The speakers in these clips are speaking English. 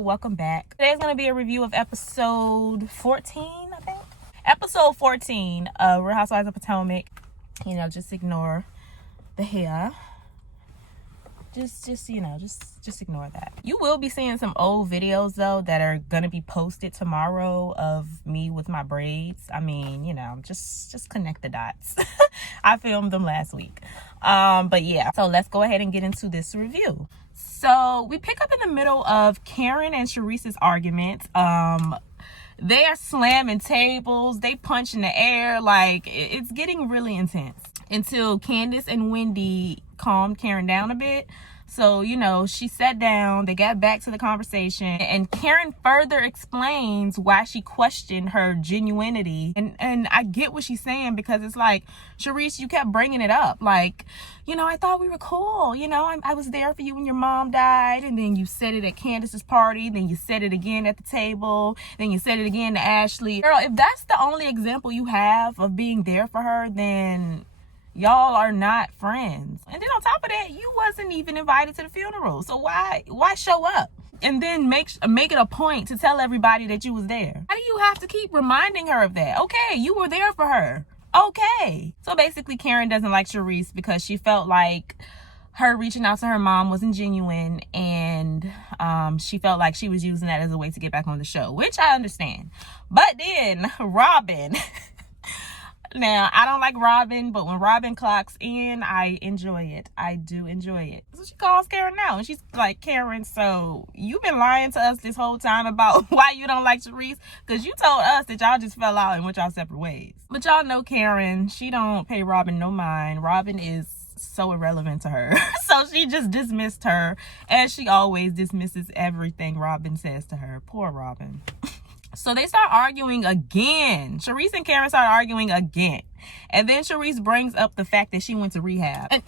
welcome back. Today's going to be a review of episode 14, I think. Episode 14 of Real Housewives of Potomac. You know, just ignore the hair. Just ignore that. You will be seeing some old videos though that are gonna be posted tomorrow of me with my braids. I mean, you know, just connect the dots. I filmed them last week. But yeah, so let's go ahead and get into this review. So we pick up in the middle of Karen and Charisse's argument. They are slamming tables, they punch in the air, like it's getting really intense. Until Candace and Wendy calmed Karen down a bit. So, you know, she sat down, they got back to the conversation, and Karen further explains why she questioned her genuinity. And I get what she's saying, because it's like, Charisse, you kept bringing it up. Like, you know, I thought we were cool. You know, I was there for you when your mom died. And then you said it at Candace's party. Then you said it again at the table. Then you said it again to Ashley. Girl, if that's the only example you have of being there for her, then y'all are not friends. And then on top of that, you wasn't even invited to the funeral. So why show up and then make it a point to tell everybody that you was there? How do you have to keep reminding her of that? Okay, you were there for her. Okay. So basically, Karen doesn't like Charisse because she felt like her reaching out to her mom wasn't genuine, and she felt like she was using that as a way to get back on the show, which I understand. But then Robin now, I don't like Robin, but when Robin clocks in, I enjoy it. I do enjoy it. So she calls Karen now, and she's like, Karen, so you've been lying to us this whole time about why you don't like Charisse? Because you told us that y'all just fell out and went y'all separate ways. But y'all know Karen, she don't pay Robin no mind. Robin is so irrelevant to her. So she just dismissed her, as she always dismisses everything Robin says to her. Poor Robin. So they start arguing again. Charisse and Karen start arguing again. And then Charisse brings up the fact that she went to rehab. And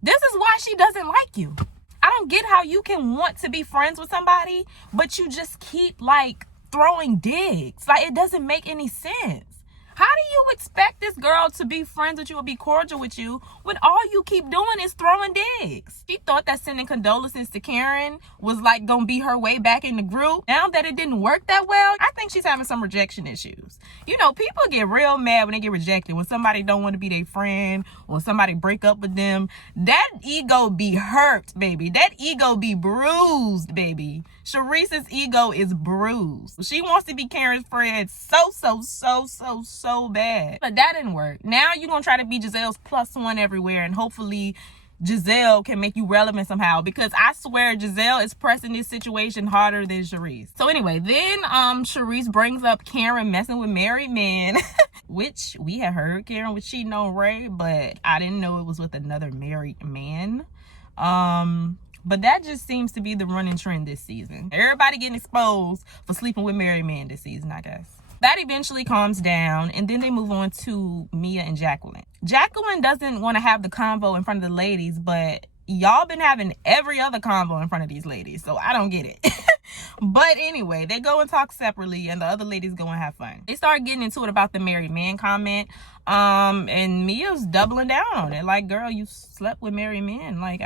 this is why she doesn't like you. I don't get how you can want to be friends with somebody, but you just keep like throwing digs. Like, it doesn't make any sense. How do you expect this girl to be friends with you or be cordial with you when all you keep doing is throwing digs? She thought that sending condolences to Karen was like gonna be her way back in the group. Now that it didn't work that well, I think she's having some rejection issues. You know, people get real mad when they get rejected, when somebody don't want to be their friend or somebody break up with them. That ego be hurt, baby. That ego be bruised, baby. Charisse's ego is bruised. She wants to be Karen's friend so bad. But that didn't work. Now you're going to try to be Giselle's +1 everywhere, and hopefully Giselle can make you relevant somehow, because I swear Giselle is pressing this situation harder than Charisse. So anyway, then Charisse brings up Karen messing with married men, which we had heard Karen was cheating on Ray, but I didn't know it was with another married man. But that just seems to be the running trend this season. Everybody getting exposed for sleeping with married men this season, I guess. That eventually calms down, and then they move on to Mia and Jacqueline. Jacqueline doesn't want to have the convo in front of the ladies, but y'all been having every other convo in front of these ladies, so I don't get it. But anyway, they go and talk separately, and the other ladies go and have fun. They start getting into it about the married man comment, and Mia's doubling down on it. Like, girl, you slept with married men. Like,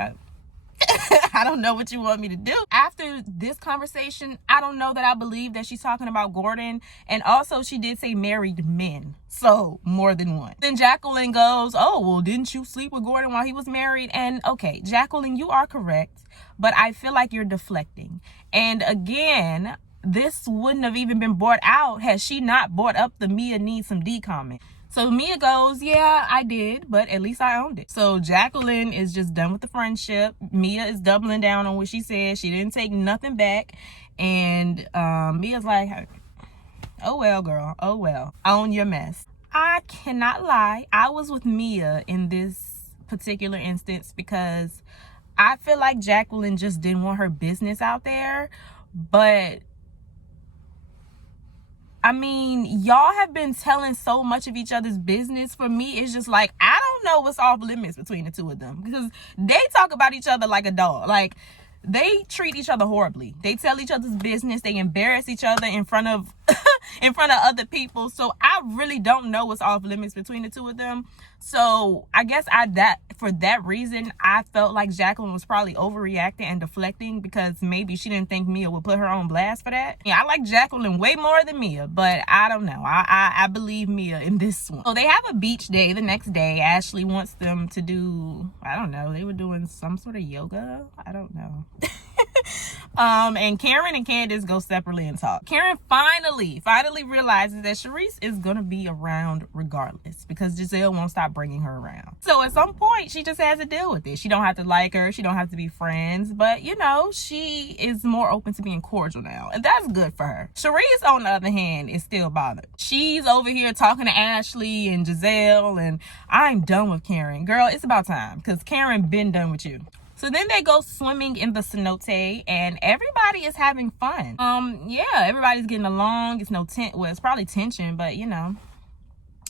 I don't know what you want me to do. After this conversation, I don't know that I believe that she's talking about Gordon. And also, she did say married men. So, more than one. Then Jacqueline goes, oh, well, didn't you sleep with Gordon while he was married? And okay, Jacqueline, you are correct. But I feel like you're deflecting. And again, this wouldn't have even been brought out had she not brought up the Mia needs some D comment. So Mia goes, yeah, I did, but at least I owned it. So Jacqueline is just done with the friendship. Mia is doubling down on what she said. She didn't take nothing back. And Mia's like, oh, well, girl. Oh, well. Own your mess. I cannot lie. I was with Mia in this particular instance because I feel like Jacqueline just didn't want her business out there. But I mean, y'all have been telling so much of each other's business. For me, it's just like, I don't know what's off limits between the two of them, because they talk about each other like a dog. Like, they treat each other horribly. They tell each other's business. They embarrass each other in front of in front of other people. So I really don't know what's off limits between the two of them. So I guess for that reason, I felt like Jacqueline was probably overreacting and deflecting, because maybe she didn't think Mia would put her on blast for that. Yeah, I like Jacqueline way more than Mia, but I don't know. I believe Mia in this one. So they have a beach day the next day. Ashley wants them to do, I don't know, they were doing some sort of yoga. I don't know. And Karen and Candace go separately and talk. Karen finally realizes that Charisse is gonna be around regardless, because Giselle won't stop bringing her around. So at some point, she just has to deal with it. She don't have to like her, she don't have to be friends, but you know, she is more open to being cordial now, and that's good for her. Charisse, on the other hand, is still bothered. She's over here talking to Ashley and Giselle, and I'm done with Karen. Girl, it's about time, because Karen been done with you. So then they go swimming in the cenote, and everybody is having fun. Yeah, everybody's getting along. It's it's probably tension, but you know,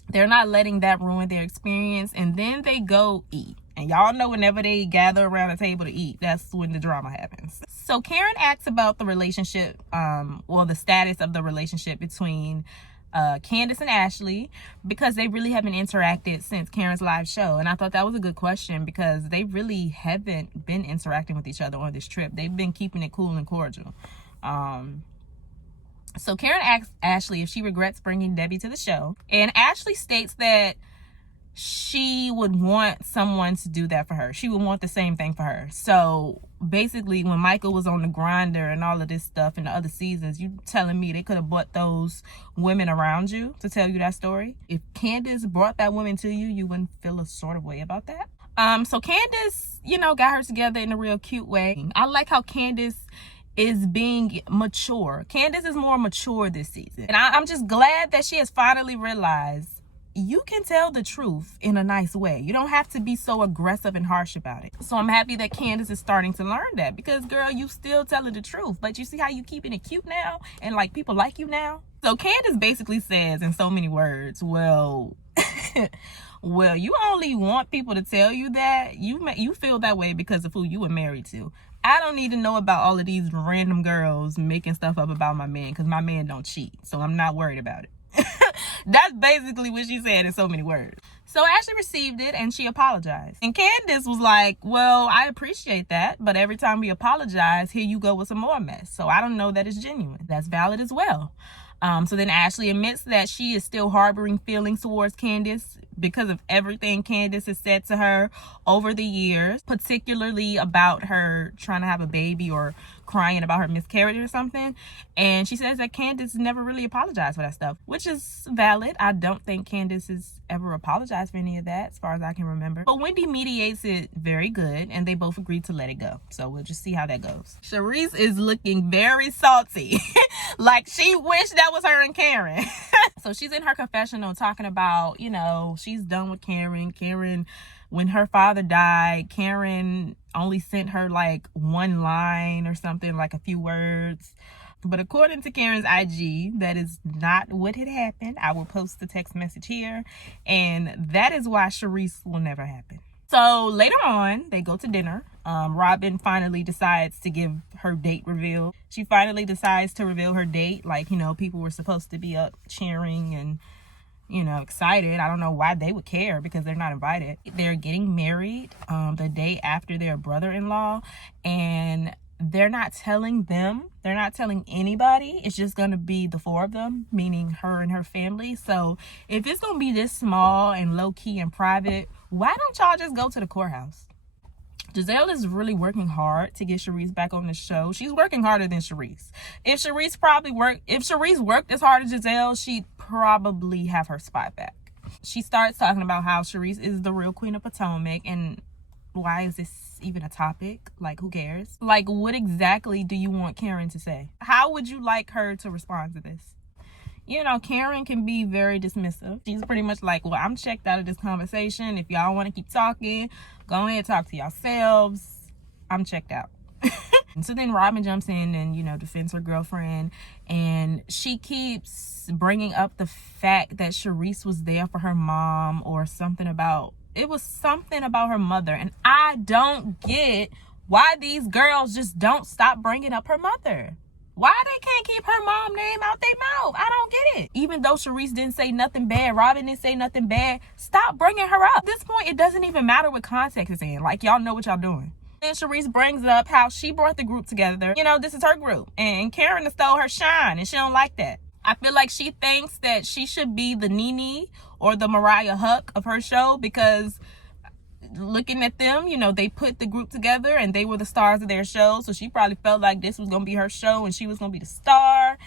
they're not letting that ruin their experience. And then they go eat. And y'all know whenever they gather around a table to eat, that's when the drama happens. So Karen asks about the relationship, the status of the relationship between Candace and Ashley, because they really haven't interacted since Karen's live show. And I thought that was a good question, because they really haven't been interacting with each other on this trip. They've been keeping it cool and cordial. So Karen asks Ashley if she regrets bringing Debbie to the show, and Ashley states that she would want someone to do that for her. She would want the same thing for her. So basically, when Michael was on the grinder and all of this stuff in the other seasons, you telling me they could have brought those women around you to tell you that story? If Candace brought that woman to you, you wouldn't feel a sort of way about that? So Candace, you know, got her together in a real cute way. I like how Candace is being mature. Candace is more mature this season. And I'm just glad that she has finally realized you can tell the truth in a nice way. You don't have to be so aggressive and harsh about it. So I'm happy that Candace is starting to learn that, because girl, you still telling the truth, but you see how you keeping it cute now, and like people like you now. So Candace basically says in so many words, well, you only want people to tell you that. You feel that way because of who you were married to. I don't need to know about all of these random girls making stuff up about my man, because my man don't cheat, so I'm not worried about it. That's basically what she said in so many words. So Ashley received it and she apologized. And Candace was like, well, I appreciate that, but every time we apologize, here you go with some more mess. So I don't know that it's genuine. That's valid as well. So then Ashley admits that she is still harboring feelings towards Candace because of everything Candace has said to her over the years, particularly about her trying to have a baby or crying about her miscarriage or something. And she says that Candace never really apologized for that stuff, which is valid. I don't think Candace has ever apologized for any of that, as far as I can remember. But Wendy mediates it very good, and they both agreed to let it go. So we'll just see how that goes. Charisse is looking very salty. Like she wished that was her and Karen. So she's in her confessional talking about, you know, she's done with Karen. Karen, when her father died, Karen only sent her like one line or something, like a few words. But according to Karen's IG, that is not what had happened. I will post the text message here. And that is why Charisse will never happen. So later on, they go to dinner. Robin finally decides to give her date reveal. She finally decides to reveal her date. Like, you know, people were supposed to be up cheering and, you know, excited. I don't know why they would care, because they're not invited. They're getting married the day after their brother-in-law, and they're not telling them. They're not telling anybody. It's just going to be the four of them, meaning her and her family. So if it's going to be this small and low-key and private, why don't y'all just go to the courthouse? Giselle is really working hard to get Charisse back on the show. She's working harder than Charisse. If Charisse worked as hard as Giselle, she'd probably have her spot back. She starts talking about how Charisse is the real Queen of Potomac, and why is this even a topic? Like, who cares? Like, what exactly do you want Karen to say? How would you like her to respond to this? You know, Karen can be very dismissive. She's pretty much like, well, I'm checked out of this conversation. If y'all want to keep talking, go ahead, talk to yourselves. I'm checked out. So then Robin jumps in and, you know, defends her girlfriend. And she keeps bringing up the fact that Charisse was there for her mom, or something about, it was something about her mother. And I don't get why these girls just don't stop bringing up her mother. Why they can't keep her mom name out their mouth? I don't get Even though Charisse didn't say nothing bad, Robin didn't say nothing bad, stop bringing her up. At this point, it doesn't even matter what context it's in. Like, y'all know what y'all doing. Then Charisse brings up how she brought the group together. You know, this is her group. And Karen stole her shine, and she don't like that. I feel like she thinks that she should be the Nene or the Mariah Huck of her show, because looking at them, you know, they put the group together and they were the stars of their show. So she probably felt like this was going to be her show and she was going to be the star.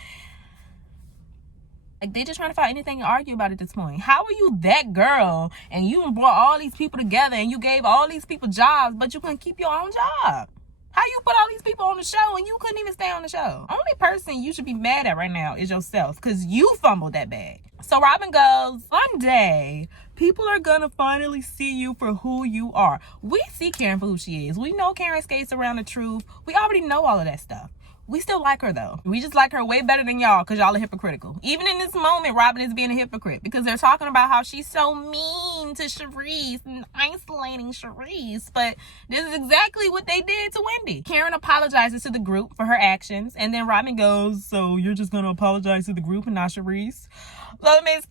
Like, they just trying to find anything to argue about at this point. How are you that girl and you brought all these people together and you gave all these people jobs, but you couldn't keep your own job? How you put all these people on the show and you couldn't even stay on the show? Only person you should be mad at right now is yourself, because you fumbled that bag. So Robin goes, one day, people are going to finally see you for who you are. We see Karen for who she is. We know Karen skates around the truth. We already know all of that stuff. We still like her, though. We just like her way better than y'all, because y'all are hypocritical. Even in this moment, Robin is being a hypocrite, because they're talking about how she's so mean to Charisse and isolating Charisse. But this is exactly what they did to Wendy. Karen apologizes to the group for her actions, and then Robin goes, so you're just going to apologize to the group and not Charisse? So Miss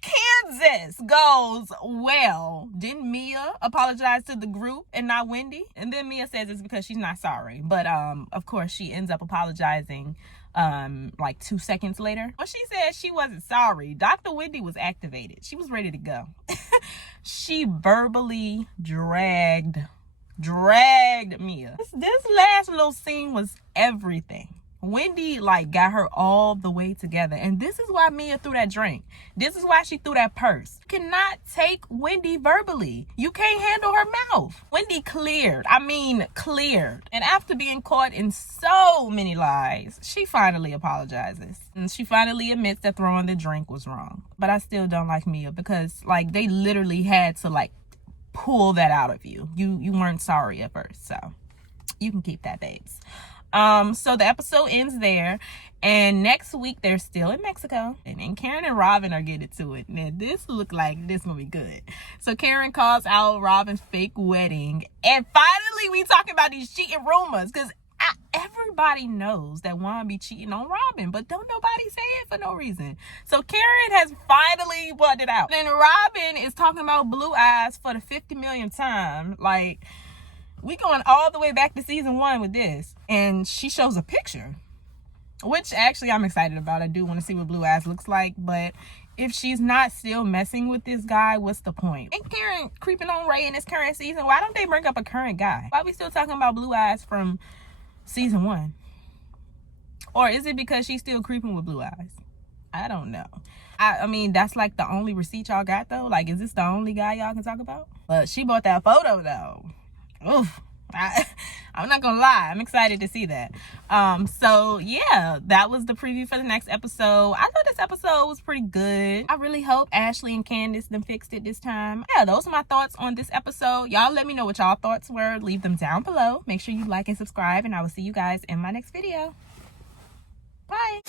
Kansas goes, well, didn't Mia apologize to the group and not Wendy? And then Mia says it's because she's not sorry. But of course she ends up apologizing like 2 seconds later. When she said she wasn't sorry, Dr. Wendy was activated. She was ready to go. She verbally dragged Mia. This last little scene was everything. Wendy like got her all the way together, and this is why Mia threw that drink. This is why she threw that purse. You cannot take Wendy verbally. You can't handle her mouth. Wendy cleared. And after being caught in so many lies, she finally apologizes, and she finally admits that throwing the drink was wrong. But I still don't like Mia, because like they literally had to like pull that out of you. You weren't sorry at first, so you can keep that, babes. So the episode ends there, and next week they're still in Mexico, and then Karen and Robin are getting to it. Now this look like this gonna be good. So Karen calls out Robin's fake wedding, and finally we talking about these cheating rumors, because everybody knows that Juan be cheating on Robin, but don't nobody say it for no reason. So Karen has finally brought it out. Then Robin is talking about Blue Eyes for the 50 millionth time. Like, we going all the way back to season 1 with this. And she shows a picture, which actually I'm excited about. I do want to see what Blue Eyes looks like. But if she's not still messing with this guy, what's the point? And Karen creeping on Ray in this current season. Why don't they bring up a current guy? Why are we still talking about Blue Eyes from season 1? Or is it because she's still creeping with Blue Eyes? I don't know. I mean, that's like the only receipt y'all got, though. Like, is this the only guy y'all can talk about? But she bought that photo, though. Oof. I'm not gonna lie, I'm excited to see that. So yeah, that was the preview for the next episode. I thought this episode was pretty good. I really hope Ashley and Candace then fixed it this time. Yeah, those are my thoughts on this episode. Y'all let me know what y'all thoughts were. Leave them down below. Make sure you like and subscribe, and I will see you guys in my next video. Bye.